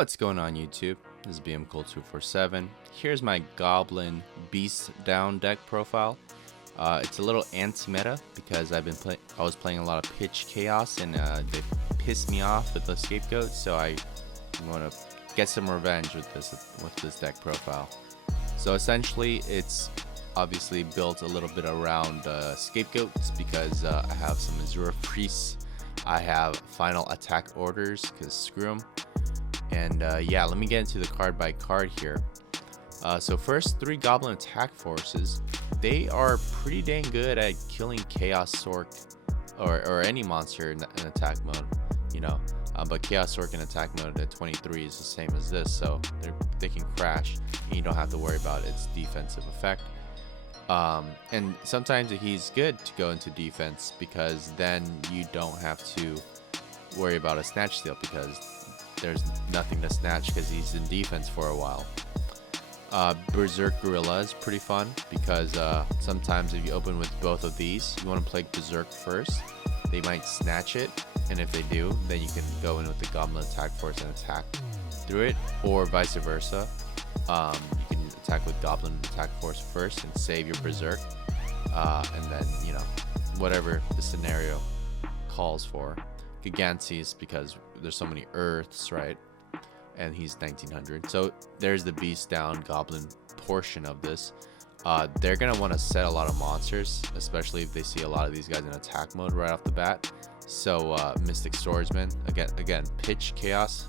What's going on YouTube? This is BMCool247. Here's my Goblin BEASTDOWN deck profile. It's a little anti-meta because I was playing a lot of pitch chaos and they pissed me off with the Scapegoats, so I want to get some revenge with this deck profile. So essentially it's obviously built a little bit around Scapegoats because I have some Azure Priests, I have final attack orders because screw them. And yeah, let me get into the card by card here. So first, 3 Goblin attack forces. They are pretty dang good at killing Chaos Sork or any monster in attack mode, you know. But Chaos Sork in attack mode at 23 is the same as this, so they can crash and you don't have to worry about its defensive effect. And sometimes he's good to go into defense because then you don't have to worry about a snatch steal because there's nothing to snatch because he's in defense for a while. Berserk Gorilla is pretty fun because sometimes if you open with both of these, you want to play Berserk first. They might snatch it, and if they do, then you can go in with the Goblin attack force and attack through it, or vice versa. You can attack with Goblin attack force first and save your Berserk, and then, you know, whatever the scenario calls for. Gigantes because there's so many Earths, right? And he's 1900. So there's the BEASTDOWN Goblin portion of this. They're gonna want to set a lot of monsters, especially if they see a lot of these guys in attack mode right off the bat. So Mystic Swordsman, again, pitch chaos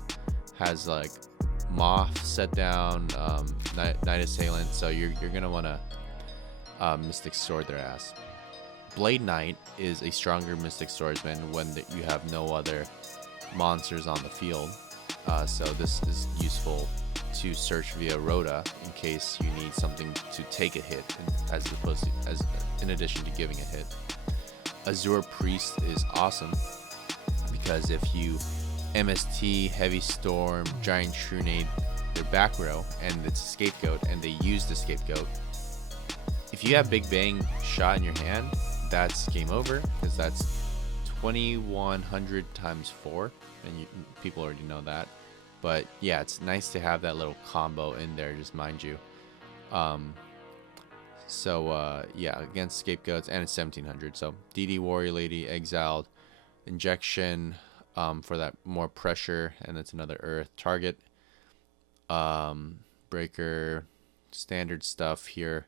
has like Moth set down, Night Assailant. So you're gonna want to Mystic Sword their ass. Blade Knight is a stronger Mystic Swordsman when you have no other monsters on the field. So this is useful to search via Rhoda in case you need something to take a hit, in addition to giving a hit. Azure Priest is awesome because if you MST, Heavy Storm, Giant Trunade, their back row, and it's a Scapegoat, and they use the Scapegoat, if you have Big Bang Shot in your hand, that's game over because that's 2100 times 4, and people already know that. But yeah, it's nice to have that little combo in there, just mind you. Yeah, against Scapegoats, and it's 1700. So DD Warrior Lady, Exiled, Injection for that more pressure, and it's another Earth target. Breaker, standard stuff here.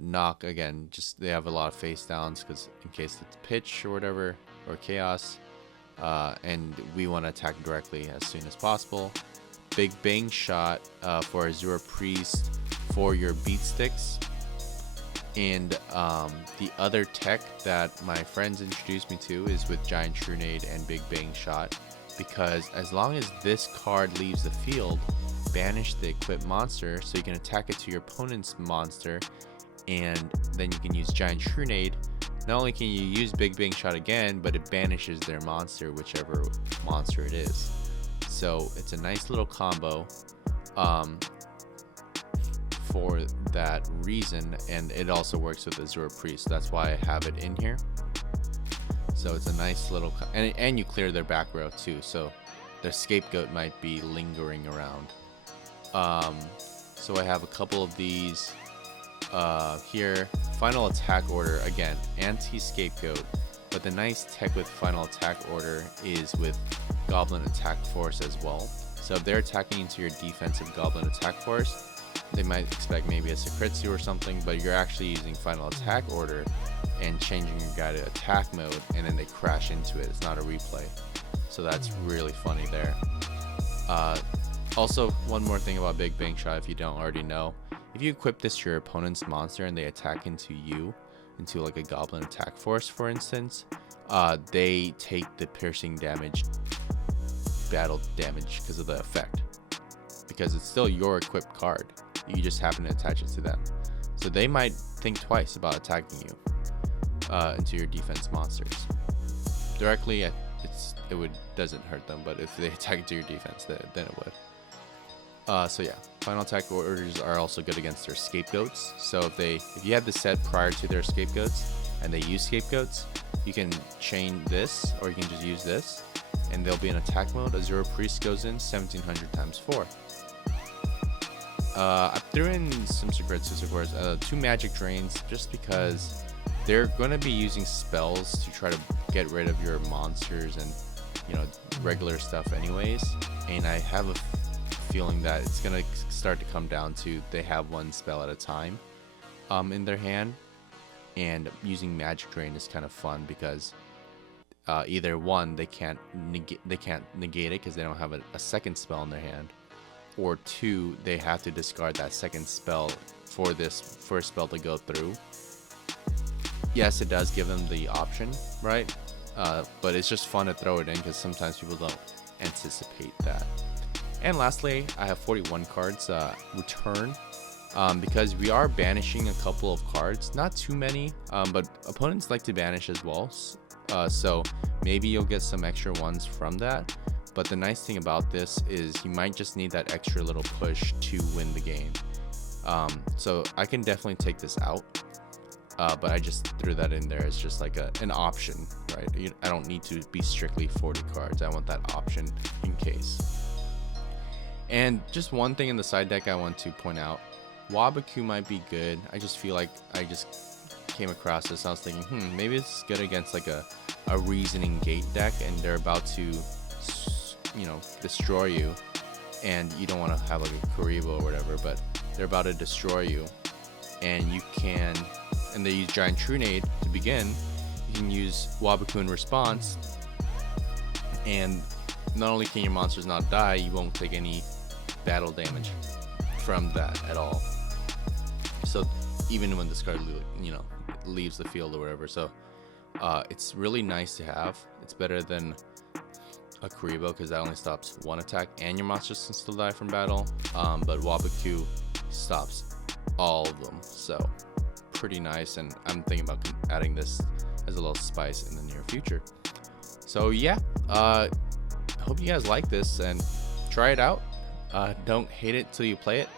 Knock, again, just they have a lot of face downs because in case it's pitch or whatever, or chaos, and we want to attack directly as soon as possible. Big Bang Shot for Azure Priest for your beat sticks. And the other tech that my friends introduced me to is with Giant Trunade and Big Bang Shot, because as long as this card leaves the field, banish the equipped monster so you can attack it to your opponent's monster, and then you can use Giant Trunade. Not only can you use Big Bang Shot again, but it banishes their monster, whichever monster it is. So it's a nice little combo for that reason, and it also works with Azure Priest. That's why I have it in here. So it's a nice little and you clear their back row too, so their Scapegoat might be lingering around. So I have a couple of these here. Final attack order, again, anti-Scapegoat, but the nice tech with final attack order is with Goblin attack force as well. So if they're attacking into your defensive Goblin attack force, they might expect maybe a Secretsu or something, but you're actually using final attack order and changing your guy to attack mode, and then they crash into it. It's not a replay, so that's really funny there. Also, one more thing about Big Bang Shot, if you don't already know, if you equip this to your opponent's monster and they attack into you, into like a Goblin attack force for instance, they take the piercing damage, battle damage, because of the effect, because it's still your equipped card, you just happen to attach it to them, so they might think twice about attacking you into your defense monsters. Directly it doesn't hurt them, but if they attack into your defense, then it would. So yeah, final attack orders are also good against their Scapegoats. So if you have this set prior to their Scapegoats and they use Scapegoats, you can chain this, or you can just use this, and they'll be in attack mode. A 0 priest goes in 1700 times 4. I threw in some secrets, of course, 2 magic drains, just because they're going to be using spells to try to get rid of your monsters and, you know, regular stuff anyways. And I have a feeling that it's going to start to come down to they have 1 spell at a time in their hand, and using magic drain is kind of fun because either one, they can't negate it because they don't have a second spell in their hand, or 2, they have to discard that second spell for this first spell to go through. Yes, it does give them the option, right? But it's just fun to throw it in because sometimes people don't anticipate that. And lastly, I have 41 cards return, because we are banishing a couple of cards, not too many, but opponents like to banish as well. So maybe you'll get some extra ones from that. But the nice thing about this is you might just need that extra little push to win the game. So I can definitely take this out, but I just threw that in there as just like an option, right? I don't need to be strictly 40 cards. I want that option in case. And just one thing in the side deck I want to point out, Wabaku might be good. I just feel like I just came across this. I was thinking, maybe it's good against like a reasoning gate deck, and they're about to, you know, destroy you, and you don't want to have like a Karibo or whatever, but they're about to destroy you, and you can, and they use Giant Trunade to begin. You can use Wabaku in response, and not only can your monsters not die, you won't take any battle damage from that at all. So even when this card, you know, leaves the field or whatever, so it's really nice to have. It's better than a Karibo because that only stops 1 attack, and your monsters can still die from battle. But Wabaku stops all of them, so pretty nice. And I'm thinking about adding this as a little spice in the near future. So yeah, hope you guys like this and try it out. Don't hate it till you play it.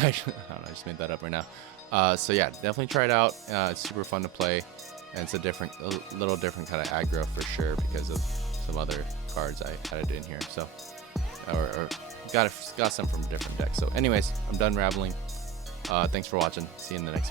I don't know, I just made that up right now. So yeah, definitely try it out. It's super fun to play, and it's a little different kind of aggro for sure because of some other cards I added in here. So, or got some from different decks. So anyways, I'm done rambling. Thanks for watching. See you in the next